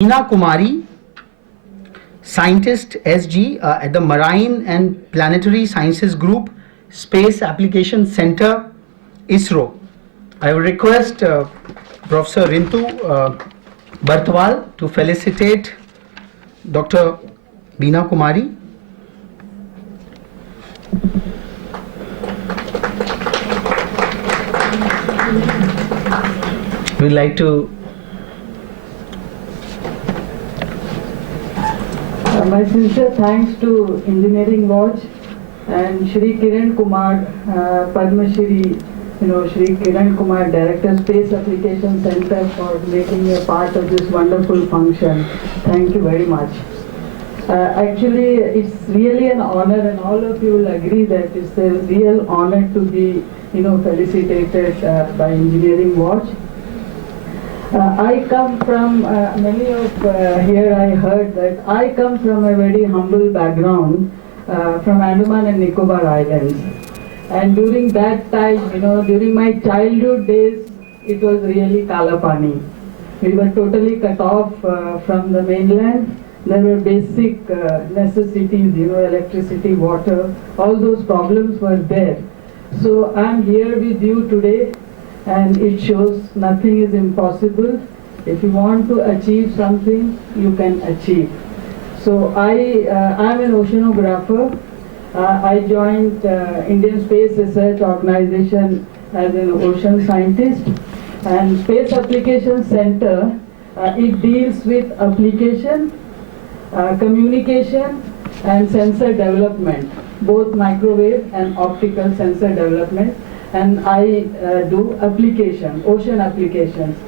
Meena Kumari, scientist SG at the Marine and Planetary Sciences Group, Space Application Center, ISRO. I will request Professor Rintu Bartwal to felicitate Dr. Meena Kumari. We'd like to my sincere thanks to Engineering Watch and Shri Kiran Kumar, Padma Shri, Shri Kiran Kumar, Director Space Application Center, for making me a part of this wonderful function. Thank you very much. Actually, it's really an honor, and all of you will agree that it's a real honor to be, felicitated by Engineering Watch. I come from, many of here I heard that I come from a very humble background from Andaman and Nicobar Islands. And during that time, during my childhood days, it was really Kalapani. We were totally cut off from the mainland. There were basic necessities, electricity, water, all those problems were there. So I'm here with you today, and it shows nothing is impossible. If you want to achieve something, you can achieve. So I'm an oceanographer. I joined Indian Space Research Organization as an ocean scientist. And Space Application Center, it deals with application, communication and sensor development, both microwave and optical sensor development. And I do application, ocean applications.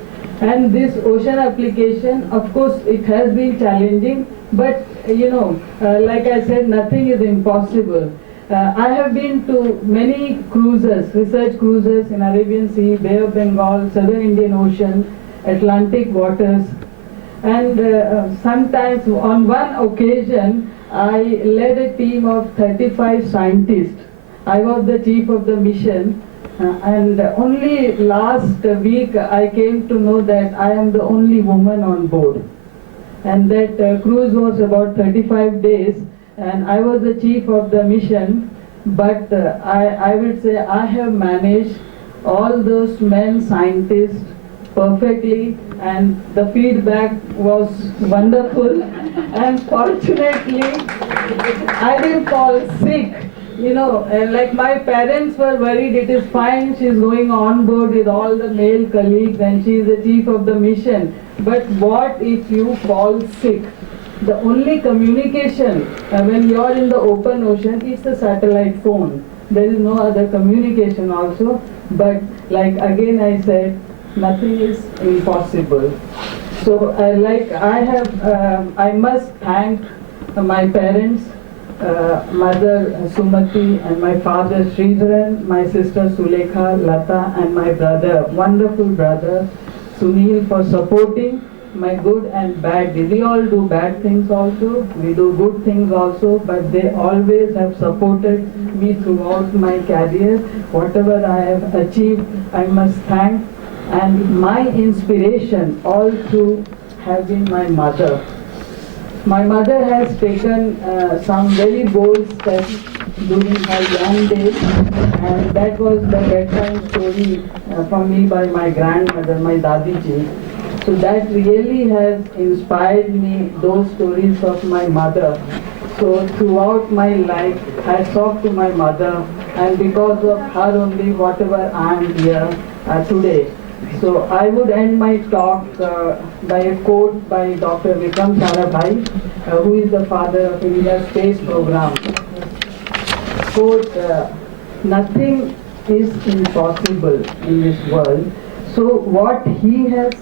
And this ocean application, of course, it has been challenging, but like I said, nothing is impossible. I have been to many cruises, research cruises in Arabian Sea, Bay of Bengal, Southern Indian Ocean, Atlantic waters. And sometimes on one occasion, I led a team of 35 scientists. I was the chief of the mission. And only last week I came to know that I am the only woman on board. And that cruise was about 35 days, and I was the chief of the mission. But I would say I have managed all those men scientists perfectly, and the feedback was wonderful. And fortunately, I didn't fall sick. Like my parents were worried, it is fine, she's going on board with all the male colleagues and she is the chief of the mission. But what if you fall sick? The only communication when you are in the open ocean is the satellite phone. There is no other communication also. But like again I said, nothing is impossible. So I must thank my parents, mother Sumati and my father Sridharan, my sister Sulekha, Lata and my brother, wonderful brother Sunil, for supporting my good and bad deeds. We all do bad things also, we do good things also, but they always have supported me throughout my career. Whatever I have achieved, I must thank. And my inspiration all through have been my mother. My mother has taken some very bold steps during her young days, and that was the bedtime story for me by my grandmother, my Dadiji. So that really has inspired me, those stories of my mother. So throughout my life, I talk to my mother, and because of her only, whatever I am here today. So I would end my talk by a quote by Dr. Vikram Sarabhai, who is the father of India's space program. Quote, nothing is impossible in this world. So what he has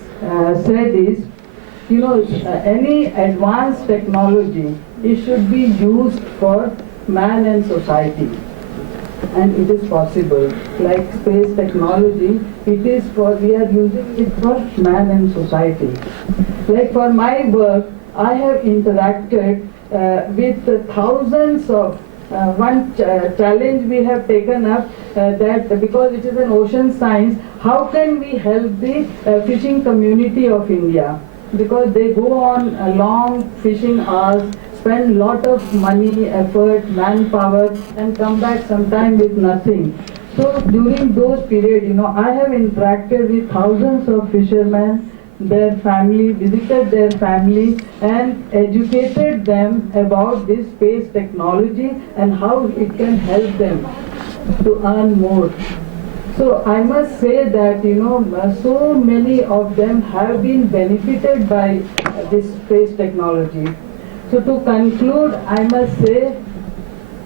said is, any advanced technology, it should be used for man and society. And it is possible. Like space technology, we are using it for man and society. Like for my work, I have interacted with thousands of one challenge we have taken up, that because it is an ocean science, how can we help the fishing community of India? because they go on long fishing hours, spend lot of money, effort, manpower, and come back sometime with nothing. So during those periods, I have interacted with thousands of fishermen, their family, visited their family, and educated them about this space technology and how it can help them to earn more. So I must say that so many of them have been benefited by this space technology. So to conclude, I must say,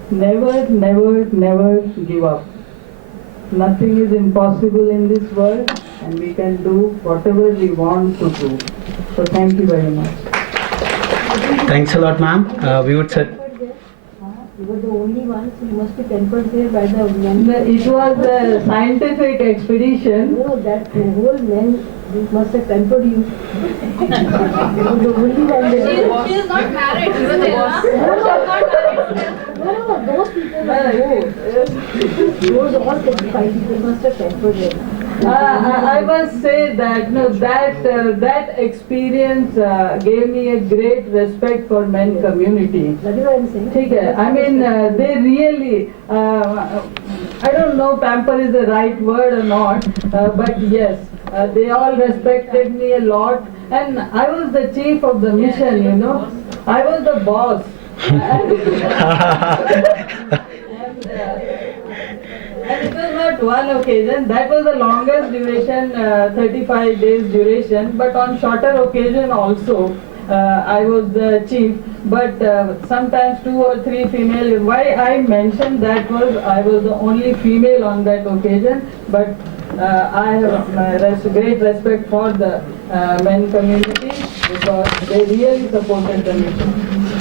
never, never, never give up. Nothing is impossible in this world, and we can do whatever we want to do. So thank you very much. Thanks a lot, ma'am. We would say. You were the only ones who must be tempered there by the men. It was a scientific expedition. No, that the whole men must have tempered you. You were the only one there. She is not married. You were there, huh? No, those people were both. Those all 35 people must have tempered them. I must say that that experience gave me a great respect for men community. That is what I'm saying. ठीक है, I mean they really, I don't know pamper is the right word or not, but yes, they all respected me a lot, and I was the chief of the mission, I was the boss. And it was not one occasion, that was the longest duration, 35 days duration, but on shorter occasion also, I was the chief, but sometimes 2 or 3 female. Why I mentioned that was I was the only female on that occasion, but I have great respect for the men community because they really supported the mission.